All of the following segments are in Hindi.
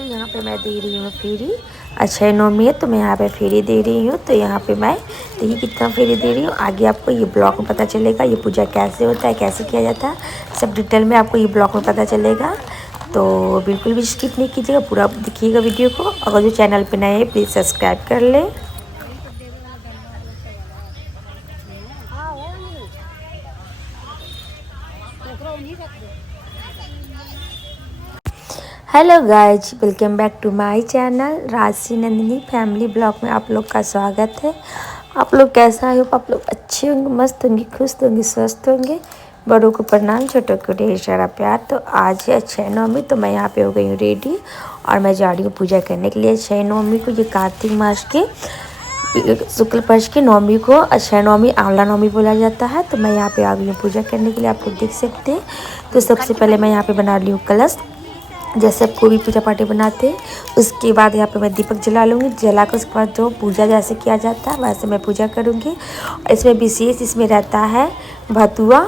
तो यहाँ पे मैं दे रही हूँ फेरी। अक्षय नवमी है तो मैं यहाँ पे फेरी दे रही हूँ। तो यहाँ पे मैं देखिए कितना फेरी दे रही हूँ। आगे आपको ये ब्लॉग में पता चलेगा ये पूजा कैसे होता है, कैसे किया जाता है, सब डिटेल में आपको ये ब्लॉग में पता चलेगा। तो बिल्कुल भी स्किप नहीं कीजिएगा, पूरा देखिएगा वीडियो को। अगर जो चैनल पर नए हैं प्लीज़ सब्सक्राइब कर लें। Hello guys, welcome back to my channel Rashi Nandini family blog में आप लोग का स्वागत है। आप लोग कैसा है? आप लोग अच्छे होंगे, मस्त होंगे, खुश होंगे, स्वस्थ होंगे। बड़ों को प्रणाम, छोटों को ढेर सारा प्यार। तो आज है अक्षय नवमी, तो मैं यहाँ पे हो गई हूँ रेडी और मैं जा रही हूँ पूजा करने के लिए। अक्षय नवमी को ये कार्तिक मास के शुक्ल पक्ष की नवमी को अक्षय नवमी, आंवला नवमी बोला जाता है। तो मैं यहाँ पे आ गई हूँ पूजा करने के लिए, आप लोग देख सकते हैं। तो सबसे पहले मैं यहाँ पे बना रही हूँ कलश, जैसे आप कोई भी पूजा पाठी बनाते हैं। उसके बाद यहाँ पे मैं दीपक जला लूँगी। जला कर उसके बाद जो पूजा जैसे किया जाता है वैसे मैं पूजा करूँगी। इसमें विशेष इसमें रहता है भतुआ,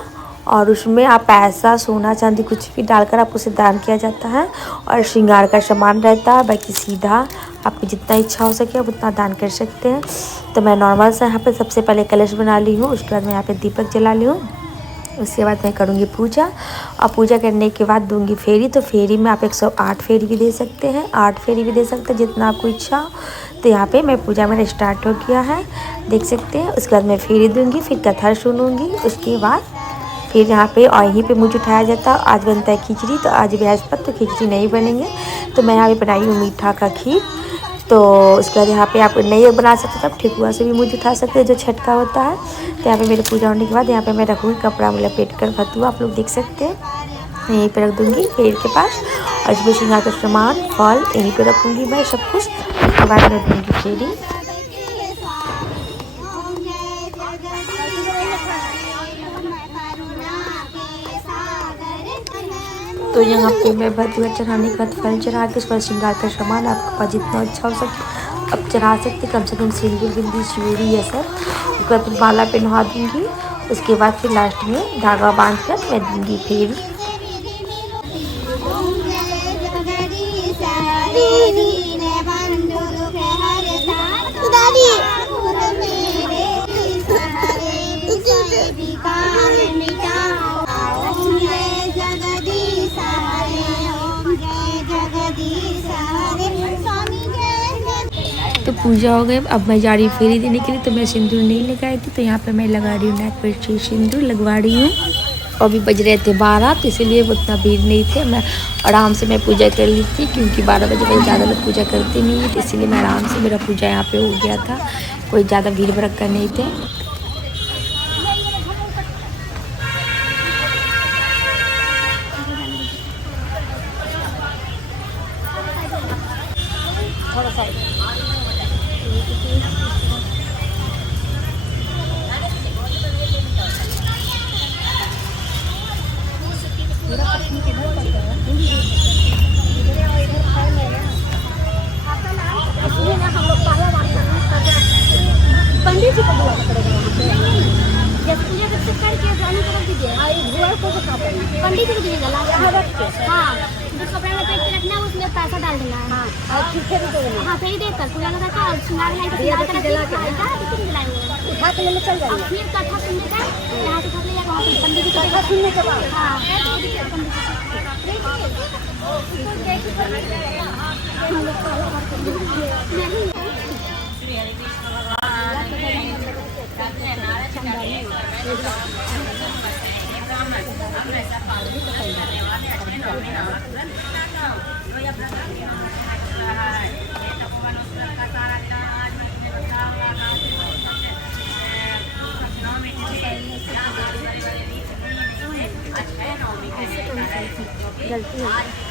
और उसमें आप पैसा, सोना, चांदी कुछ भी डालकर आप उसे दान किया जाता है। और श्रृंगार का सामान रहता है। बाकी सीधा आपको जितना इच्छा हो सके आप उतना दान कर सकते हैं। तो मैं नॉर्मल सा यहाँ पर सबसे पहले कलश बना ली हूँ। उसके बाद मैं यहाँ पर दीपक जला ली हूँ। उसके बाद मैं करूँगी पूजा, और पूजा करने के बाद दूंगी फेरी। तो फेरी में आप 108 फेरी भी दे सकते हैं, 8 फेरी भी दे सकते हैं, जितना आपको इच्छा हो। तो यहाँ पे मैं पूजा मेरा स्टार्ट हो गया है, देख सकते हैं। उसके बाद मैं फेरी दूंगी, फिर कथा सुनूंगी। उसके बाद फिर यहाँ पे और यहीं पे मुझे उठाया जाता है। आज बनता है खिचड़ी, तो आज बृहस्पति तो खिचड़ी नहीं बनेंगे। तो मैं यहाँ पे बनाई हूँ मीठा का खीर। तो उसके बाद यहाँ पे आप नहीं बना सकते तब ठेकुआ से भी मुझे उठा सकते हैं, जो छठ का होता है। तो यहाँ पे मेरी पूजा होने के बाद यहाँ पे मैं रखूँगी कपड़ा में लपेट कर भतुआ, आप लोग देख सकते हैं। यहीं पे रख दूँगी पेड़ के पास, और इसमें श्रृंगार का सामान, फल यहीं पे रखूँगी मैं सब कुछ। उसके बाद मैं दूँगी फेरी। तो यहाँ पे मैं भतुआ चढ़ाने के बाद फल चढ़ा के उसके बाद श्रृंगार का सामान आपके पास जितना अच्छा हो सके अब चढ़ा सकते, कम से कम सिंदूर, बिंदी, चूड़ी ये सब। उसके बाद फिर माला पहनवा दूँगी। उसके बाद फिर लास्ट में धागा बांध कर मैं दूँगी फेरी। तो पूजा हो गई, अब मैं जा रही हूँ फेरी देने के लिए। तो मैं सिंदूर नहीं लगाई थी, तो यहाँ पे मैं लगा रही हूँ नेक पर सिंदूर लगवा रही हूँ। अभी बज रहे थे 12, तो इसीलिए उतना भीड़ नहीं थे। मैं आराम से मैं पूजा कर ली थी, क्योंकि 12 बजे तक ज़्यादा लोग पूजा करते नहीं है। तो इसीलिए मैं आराम से मेरा पूजा यहाँ पे हो गया था, कोई ज़्यादा भीड़ भड़क्का नहीं थे। पंडित जी को बुलाना पड़ेगा वहाँ पे। जैसे पूजा जब करके जाने तरफ दीजिए, पंडित जी को दीजिएगा यहाँ रख के। हाँ, जो कपड़ा लपेट के रखना है उसमें पैसा डाल देना है। हाँ, और फिर दे देना। हाँ, फिर देकर पूजा लगा कर और श्रृंगार लाइट जला कर उठा के लेने चल जाएंगे। फिर कथा सुनने का यहाँ से उठा ले जाएगा वहाँ पे पंडित जी को कथा सुनने के बाद। हाँ, गलती है।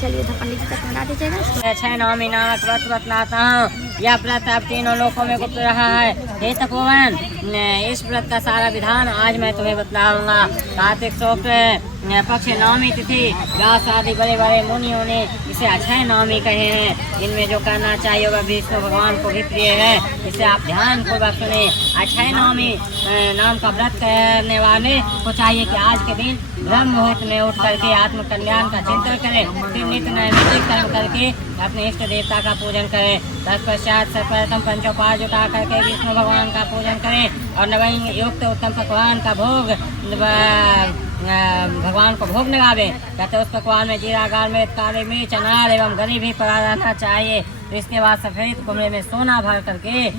चलिए पंडित जी तक बना दीजिएगा। 6 नवमी नामक व्रत बतलाता हूँ। यह व्रत अब तीनों लोकों में गुप्त रहा है। हे तपोवन, इस व्रत का सारा विधान आज मैं तुम्हें बतलाऊंगा। कार्तिक शुक्ल पक्ष नवमी तिथि व्यास आदि बड़े बड़े मुनियों ने इसे अक्षय नवमी कहे हैं। इनमें जो करना चाहिए वह विष्णु भगवान को भी प्रिय है। इसे आप ध्यान पूर्वक सुने। अक्षय नवमी नाम का व्रत करने वाले को चाहिए कि आज के दिन ब्रह्म मुहूर्त में उठ करके आत्म कल्याण का चिंतन करें। फिर नित्य नैमित्तिक कर्म करके अपने इष्ट देवता का पूजन करें। तत्पश्चात सर्वप्रथम पंचोपचार जुटा करके विष्णु भगवान का पूजन करें और नवयन युक्त उत्तम पकवान का भोग भगवान को भोग लगावे। कहते उस पकवान में जीरा, गालमेट, काली मिर्च, अनार एवं गरी भी पड़ा रहना चाहिए। तो इसके बाद सफेद कुमरे में सोना भर करके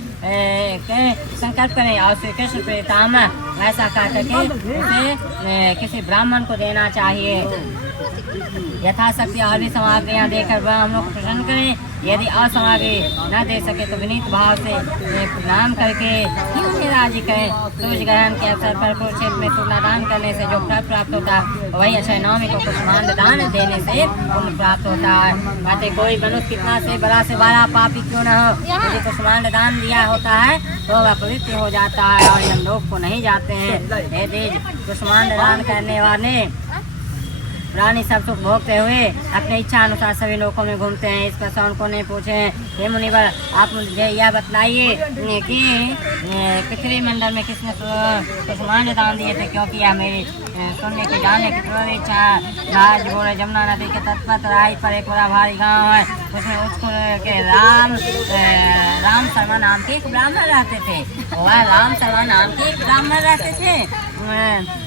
संकल्प करें और श्री कृष्ण प्रीताम्र ऐसा कह करके उसे किसी ब्राह्मण को देना चाहिए। यथाशक्ति और भी सामग्रियाँ देकर वह हम लोग को प्रसन्न करें। यदि असामग्री न दे सके तो विनीत भाव से प्रणाम करके ही राजी करें। सूर्य ग्रहण के अवसर पर कुरुक्षेत्र में सूर्य दान करने से जो फल प्राप्त होता है वही अक्षय नवमी को कुष्मांड दान देने से पुण्य प्राप्त होता है। कहते कोई मनुष्य कितना से बड़ा पापी क्यों न हो, यदि कुष्मांड दान दिया होता है तो वह पवित्र हो जाता है और यमलोक को नहीं जाते हैं। हे तेज, कुष्मांड दान करने वाले प्राणी सब सुख भोगते हुए अपने इच्छा अनुसार सभी लोकों में घूमते हैं। इस पर उनको ने पूछे, हे मुनिवर, आप मुझे यह बतलाइए कि पृथ्वी मंडल में किसने कुष्मांड दान दिए थे, क्योंकि यह मेरी सुनने की जानने की पूरी इच्छा है। राज बोले, जमुना नदी के तट पर तराई पर एक बड़ा भारी गांव है। उसमें उसको के राम शर्मा नाम के एक ब्राह्मण रहते थे। वह राम शर्मा नाम के एक ब्राह्मण रहते थे।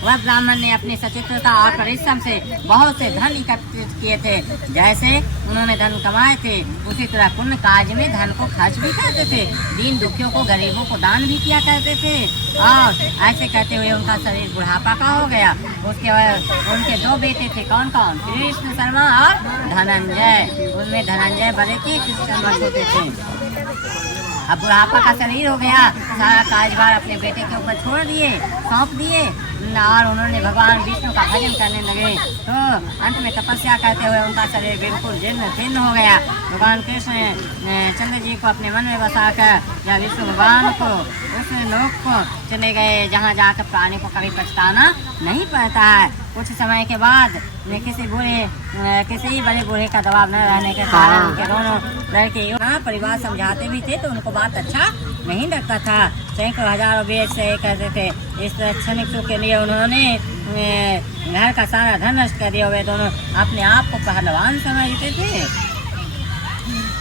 वह ब्राह्मण ने अपनी सचित्रता और परिश्रम से बहुत से धन एकत्रित किए थे। जैसे उन्होंने धन कमाए थे उसी तरह पुण्य कार्य में धन को खर्च भी करते थे। दीन दुखियों को, गरीबों को दान भी किया करते थे। और ऐसे करते हुए उनका शरीर बुढ़ापा का हो गया। उसके उनके दो बेटे थे। कौन कौन? कृष्ण शर्मा और धनंजय। उनमें धनंजय बड़े के कृष्ण शर्मा छोटे थे। अब बुढ़ापा का शरीर हो गया, सारा कार्यभार अपने बेटे के ऊपर छोड़ दिए, सौंप दिए और उन्होंने भगवान विष्णु का भजन करने लगे। तो अंत में तपस्या करते हुए उनका शरीर बिल्कुल जीर्ण हो गया। भगवान कृष्ण चंद्र जी को अपने मन में बसाकर या विष्णु भगवान को उस लोक को चले गए जहाँ जाकर प्राणी को कभी पछताना नहीं पड़ता है। कुछ समय के बाद किसी बड़े बूढ़े का दबाव न रहने के कारण उनके दोनों लड़के परिवार समझाते भी थे तो उनको बात अच्छा नहीं लगता था। सैकड़ों हजारों बेच से करते थे। इस क्षणिक सुख के लिए उन्होंने घर का सारा धन नष्ट कर दिया। वे दोनों अपने आप को पहलवान समझते थे।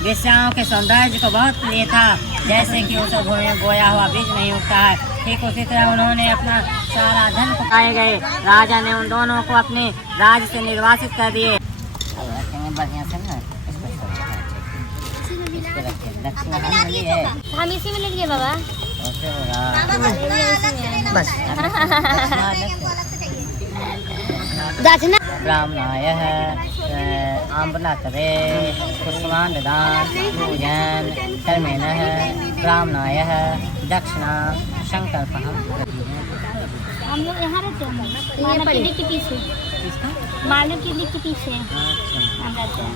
वेश्याओं के सौंदर्य को बहुत प्रिय था, जैसे कि उसे बोया हुआ बीज नहीं उगता है। ठीक उसी तरह उन्होंने अपना सारा धन को पाए गए। राजा ने उन दोनों को अपने राज्य से निर्वासित कर दिए। बढ़िया से ना हम इसी में लेंगे बाबा। बस ब्राह्मणाय आम्बलातरे कुष्मांड दान पूजन कर्मेण ब्राह्मणाय दक्षिणा संकल्प। हम लोग यहाँ रहते हैं मानव क्लिनिक के पीछे। मानव क्लिनिक के पीछे हम रहते हैं।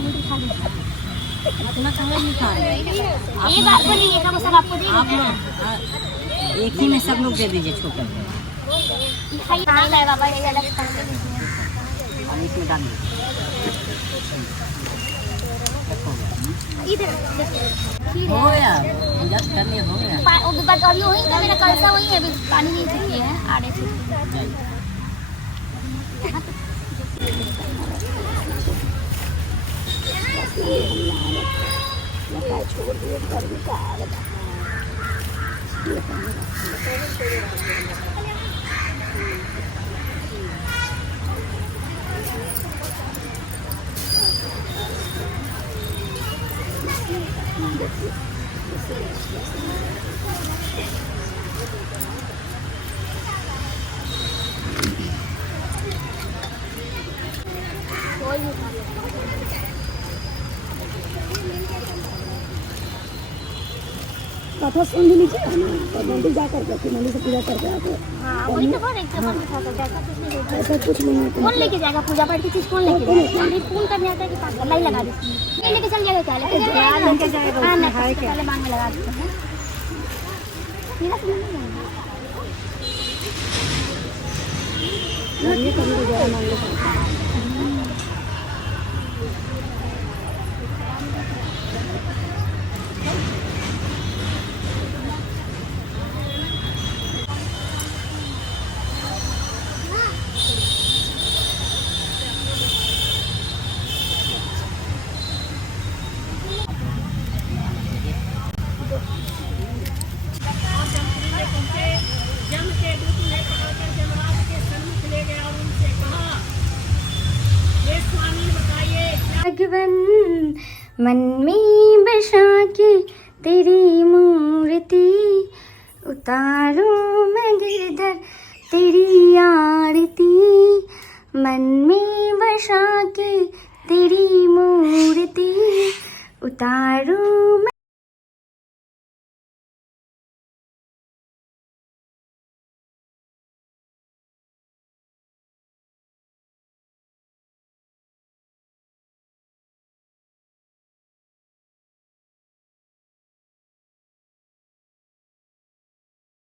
अंगूठी खा लीजिए। इतना समझ नहीं पा रहे। एक आपको नहीं है, सब आपको दे आप देंगे। लोग एक ही में सब लोग दे दीजिए छोटे में। ये खाइए, नहीं लाए बाबा, ये अलग खा लीजिए। और इसमें डाल दीजिए। इधर खीर हो है। गया, जब कर लिया हो गया। वो बात अभी वही था, मेरा कलसा वही है, अभी पानी नहीं पीती है आड़े से। कथा सुन भी लीजिए ना, तो मंदिर जा करके फिर मंदिर से पूजा करके आते। हाँ वही तो बोल रही थी, अपन दिखा सकते हैं, ऐसा कुछ नहीं होता। ऐसा कुछ नहीं है। कौन लेके जाएगा पूजा पाठ की चीज, कौन लेके जाएगा? मंदिर फोन करने आता है कि पास लाई लगा देती है। ये लेके चल जाएगा क्या? लेके जाएगा। हाँ मैं पहले मांग में लगा देते हैं। मेरा तो नहीं है। ये कभी भी जाए मान लो। भगवन मन में बसा के तेरी मूर्ति उतारो मैं गिरधर तेरी आरती। मन में बसा के तेरी मूर्ति उतारो